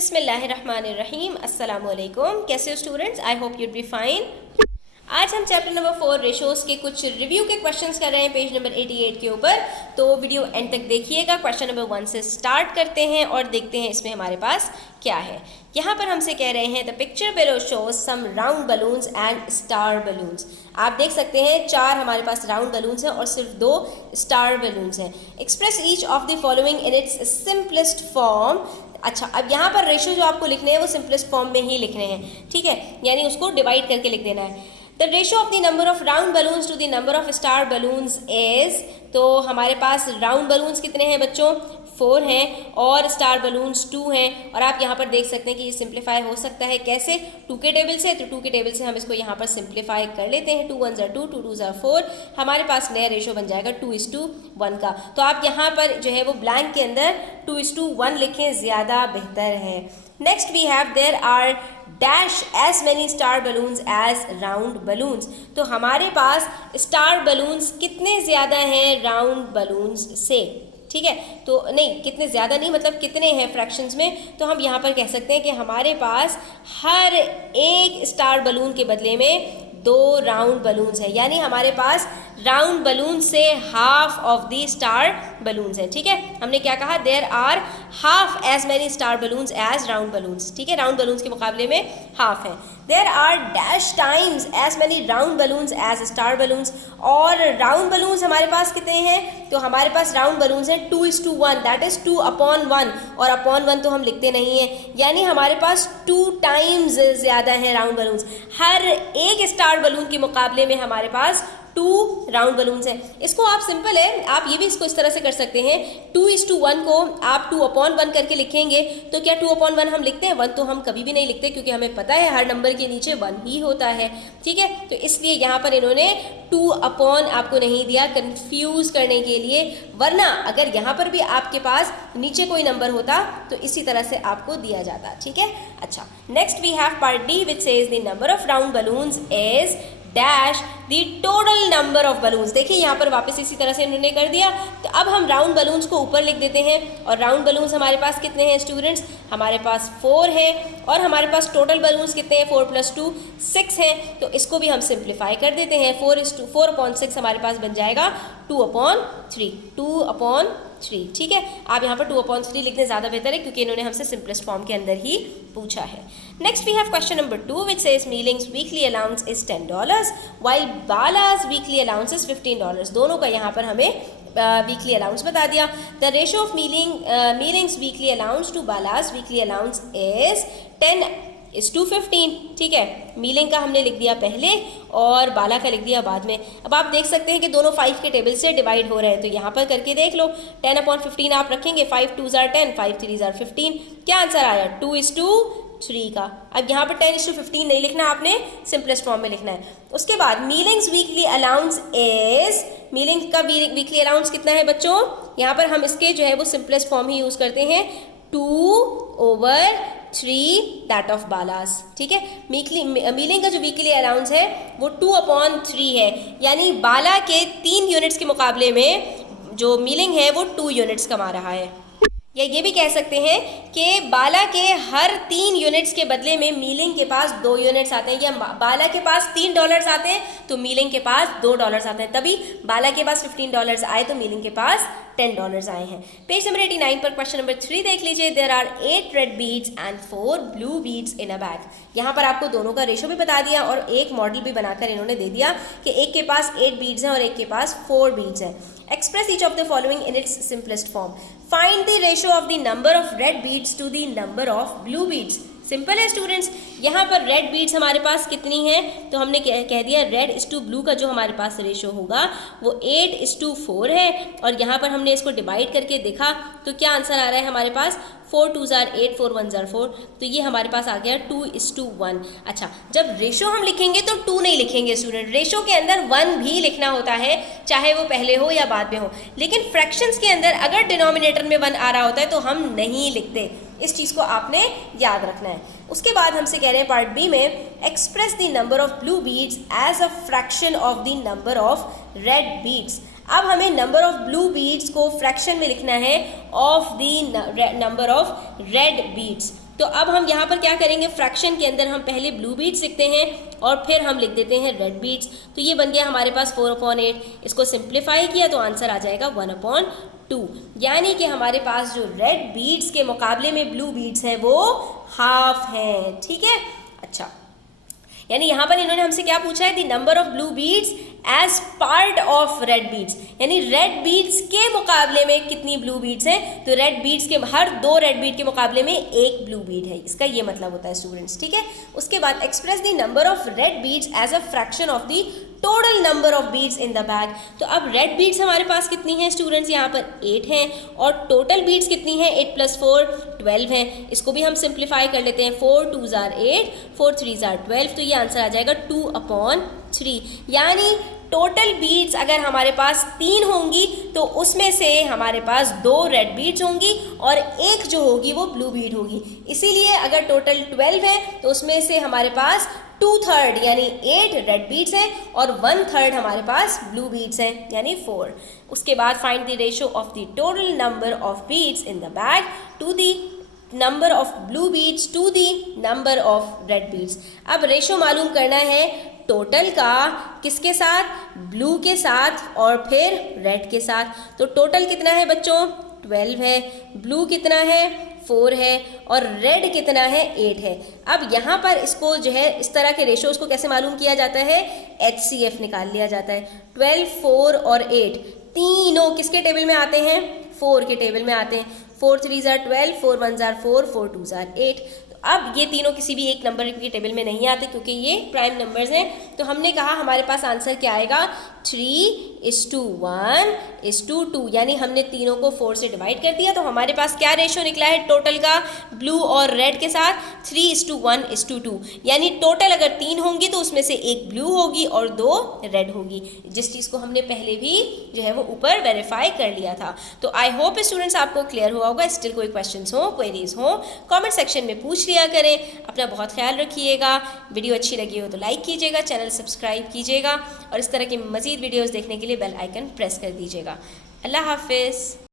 बिस्मिल्लाहिर्रहमानिर्रहीम। अस्सलाम वालेकुम। कैसे हो students? I hope you'd be fine. आज हम चैप्टर नंबर 4 रेशोज़ के कुछ रिव्यू के क्वेश्चंस कर रहे हैं पेज नंबर 88 के ऊपर। तो वीडियो एंड तक देखिएगा। क्वेश्चन नंबर 1 से स्टार्ट करते हैं और देखते हैं इसमें हमारे पास क्या है। यहाँ पर हमसे कह रहे हैं the picture below shows some round balloons and star balloons. आप देख सकते हैं 4 हमारे पास राउंड बलून्स हैं और सिर्फ 2 स्टार बलून्स हैं। Express each of the following in its simplest form. अच्छा, अब यहाँ पर रेशो जो आपको लिखने हैं वो सिंपलेस्ट फॉर्म में ही लिखने हैं, ठीक है, यानी उसको डिवाइड करके लिख देना है। The ratio of the number of round balloons to the number of star balloons is, तो हमारे पास राउंड बलून्स कितने हैं बच्चों? 4 हैं और स्टार बलून्स 2 हैं। और आप यहाँ पर देख सकते हैं कि ये सिंप्लीफाई हो सकता है कैसे? 2 के टेबल से। तो 2 के टेबल से हम इसको यहाँ पर सिंप्लीफाई कर लेते हैं। 2 1 2, 2 2 4। हमारे पास नया रेशो बन जाएगा 2:1 का। तो आप यहाँ पर जो है वो ब्लैंक के अंदर 2:1 लिखें, ज़्यादा बेहतर है। Next we have there are dash as many star balloons as round balloons. तो हमारे पास स्टार बलून्स कितने ज़्यादा हैं राउंड बलून्स से, ठीक है? तो नहीं, कितने ज़्यादा नहीं, मतलब कितने हैं फ्रैक्शंस में। तो हम यहाँ पर कह सकते हैं कि हमारे पास हर एक स्टार बलून के बदले में 2 राउंड बलून्स हैं, यानी हमारे पास राउंड बलून से half of the star balloons हैं, ठीक है? हमने क्या कहा? There are half as many star balloons as round balloons, ठीक है? राउंड बलून्स के मुकाबले में हाफ है। There are dash times as many round balloons as star balloons. और राउंड बलून्स हमारे पास कितने हैं? तो हमारे पास राउंड बलून्स हैं 2:1, दैट इज 2/1। और अपॉन 1 तो हम लिखते नहीं हैं, यानी हमारे पास 2 टाइम्स ज़्यादा है राउंड बलून्स। हर एक स्टार बलून के मुकाबले में हमारे पास 2 राउंड बलून्स हैं। इसको आप सिंपल है, आप ये भी इसको इस तरह से कर सकते हैं। 2:1 को आप 2/1 करके लिखेंगे तो क्या 2/1 हम लिखते हैं? 1 तो हम कभी भी नहीं लिखते, क्योंकि हमें पता है हर नंबर के नीचे 1 ही होता है, ठीक है? तो इसलिए यहाँ पर इन्होंने 2/ आपको नहीं दिया कंफ्यूज करने के लिए, वरना अगर यहाँ पर भी आपके पास नीचे कोई नंबर होता तो इसी तरह से आपको दिया जाता, ठीक है? अच्छा, next we have part D which says the number of round balloons is dash the total number of balloons. देखिए यहाँ पर वापस इसी तरह से इन्होंने कर दिया। तो अब हम राउंड बलून्स को ऊपर लिख देते हैं। और राउंड बलून्स हमारे पास कितने हैं स्टूडेंट्स? हमारे पास 4 हैं। और हमारे पास टोटल बलून्स कितने हैं? 4 + 2 6 हैं। तो इसको भी हम सिंप्लीफाई कर देते हैं। 4/6 हमारे पास बन जाएगा 2/3, 2/3, ठीक है? आप यहाँ पर 2/3 लिखने ज़्यादा बेहतर है, क्योंकि इन्होंने हमसे सिंपलेस्ट फॉर्म के अंदर ही पूछा है। Next we have question number 2 which says Meeling's weekly allowance is $10 while बाला's वीकली अलाउंस इज $15। दोनों का यहाँ पर हमें वीकली अलाउंस बता दिया। The ratio of Meeling's weekly allowance to बाला's वीकली अलाउंस इज 10:15, ठीक है? मीलिंग का हमने लिख दिया पहले और बाला का लिख दिया बाद में। अब आप देख सकते हैं कि दोनों 5 के टेबल से डिवाइड हो रहे हैं, तो यहाँ पर करके देख लो। 10/15 आप रखेंगे, 5 2 = 10, 5 3 = 15। क्या आंसर आया? 2:3 का। अब यहाँ पर 10:15 नहीं लिखना, आपने सिंपलेस्ट फॉर्म में लिखना है। उसके बाद मीलिंग्स वीकली अलाउंस इज, मीलिंग का वीकली अलाउंस कितना है बच्चों? यहाँ पर हम इसके जो है वो सिंपलेस्ट फॉर्म ही यूज़ करते हैं, 2/3 दैट ऑफ बाला's, ठीक है? मीलिंग का जो वीकली अलाउंस है वो 2/3 है, यानी बाला के 3 यूनिट्स के मुकाबले में जो मीलिंग है वो 2 यूनिट्स कमा रहा है। या ये भी कह सकते हैं कि बाला के हर 3 यूनिट्स के बदले में मीलिंग के पास 2 यूनिट्स आते हैं, या बाला के पास $3 आते हैं तो मीलिंग के पास $2 आते हैं। तभी बाला के पास $15 आए तो मीलिंग के पास $10 आए हैं। पेज नंबर 89 पर क्वेश्चन नंबर 3 देख लीजिए। There are 8 red beads and 4 blue beads in a bag. यहाँ पर आपको दोनों का रेशो भी बता दिया और एक मॉडल भी बनाकर इन्होंने दे दिया कि एक के पास 8 बीड्स हैं और एक के पास 4 बीड्स हैं। Express each of the following in its simplest form. Find the ratio of the number of red beads to the number of blue beads. Simple है स्टूडेंट्स। यहाँ पर रेड बीड्स हमारे पास कितनी हैं? तो हमने कह दिया रेड इस टू ब्लू का जो हमारे पास रेशो होगा वो 8:4 है। और यहाँ पर हमने इसको डिवाइड करके देखा तो क्या आंसर आ रहा है हमारे पास? 4 2 = 8, 4 1 = 4। तो ये हमारे पास आ गया 2:1। अच्छा, जब रेशो हम लिखेंगे तो 2 नहीं लिखेंगे स्टूडेंट, रेशो के अंदर 1 भी लिखना होता है, चाहे वो पहले हो या बाद में हो। लेकिन फ्रैक्शंस के अंदर अगर डिनोमिनेटर में 1 आ रहा होता है तो हम नहीं लिखते। इस चीज़ को आपने याद रखना है। उसके बाद हमसे कह रहे हैं पार्ट बी में, express the number of blue beads as a fraction of the number of red beads. अब हमें नंबर ऑफ ब्लू बीड्स को फ्रैक्शन में लिखना है of the number of red beads. तो अब हम यहाँ पर क्या करेंगे, फ्रैक्शन के अंदर हम पहले ब्लू बीट्स लिखते हैं और फिर हम लिख देते हैं रेड बीट्स। तो ये बन गया हमारे पास 4/8। इसको सिंप्लीफाई किया तो आंसर आ जाएगा 1/2, यानी कि हमारे पास जो रेड बीट्स के मुकाबले में ब्लू बीट्स हैं वो हाफ हैं। ठीक है, अच्छा, यानी यहाँ पर इन्होंने हमसे क्या पूछा है, the number of blue beads as part of red beads, यानी रेड बीड्स के मुकाबले में कितनी ब्लू बीड्स हैं। तो रेड बीड्स के हर 2 रेड बीड के मुकाबले में 1 ब्लू बीड है, इसका ये मतलब होता है स्टूडेंट्स। ठीक है, उसके बाद express the number of red beads as a fraction of the total number of beads in the bag. तो अब रेड बीड्स हमारे पास कितनी हैं स्टूडेंट्स, यहाँ पर 8 हैं और टोटल बीड्स कितनी हैं, 8 + 4 12 हैं। इसको भी हम सिंप्लीफाई कर लेते हैं, 4 2s are 8, 4 3s are 12, तो ये आंसर आ जाएगा 2/3। यानी टोटल बीड्स अगर हमारे पास 3 होंगी तो उसमें से हमारे पास 2 रेड बीड्स होंगी और 1 जो होगी वो ब्लू बीड होगी। इसीलिए अगर टोटल 12 है तो उसमें से हमारे पास 2/3 यानी 8 रेड बीड्स हैं और 1/3 हमारे पास ब्लू बीड्स हैं यानी 4। उसके बाद find the ratio of the total number of beads in the bag to the number of blue beads to the number of red beads. अब रेशियो मालूम करना है टोटल का, किसके साथ, ब्लू के साथ और फिर रेड के साथ। तो टोटल कितना है बच्चों, 12 है, ब्लू कितना है, 4 है और रेड कितना है, 8 है। अब यहाँ पर इसको जो है इस तरह के रेशियोज को कैसे मालूम किया जाता है, HCF निकाल लिया जाता है। 12, 4 और 8 तीनों किसके टेबल में आते हैं, 4 के टेबल में आते हैं। 4 3s are 12, 4 1s are 4, 4 2s are 8। अब ये तीनों किसी भी एक नंबर के टेबल में नहीं आते क्योंकि ये प्राइम नंबर्स हैं। तो हमने कहा हमारे पास आंसर क्या आएगा, 3:1:2, यानी हमने तीनों को 4 से डिवाइड कर दिया। तो हमारे पास क्या रेशियो निकला है टोटल का, ब्लू और रेड के साथ 3:1:2, यानी टोटल अगर 3 होंगी तो उसमें से 1 ब्लू होगी और 2 रेड होगी, जिस चीज़ को हमने पहले भी जो है वो ऊपर वेरीफाई कर लिया था। तो आई होप स्टूडेंट्स आपको क्लियर हुआ होगा। स्टिल कोई क्वेश्चंस हो, क्वेरीज हो, कमेंट सेक्शन में पूछ लिया करें। अपना बहुत ख्याल रखिएगा। वीडियो अच्छी लगी हो तो लाइक कीजिएगा, चैनल सब्सक्राइब कीजिएगा और इस तरह की मज़ीद वीडियोस देखने के लिए बेल आइकन प्रेस कर दीजिएगा। अल्लाह हाफिज़।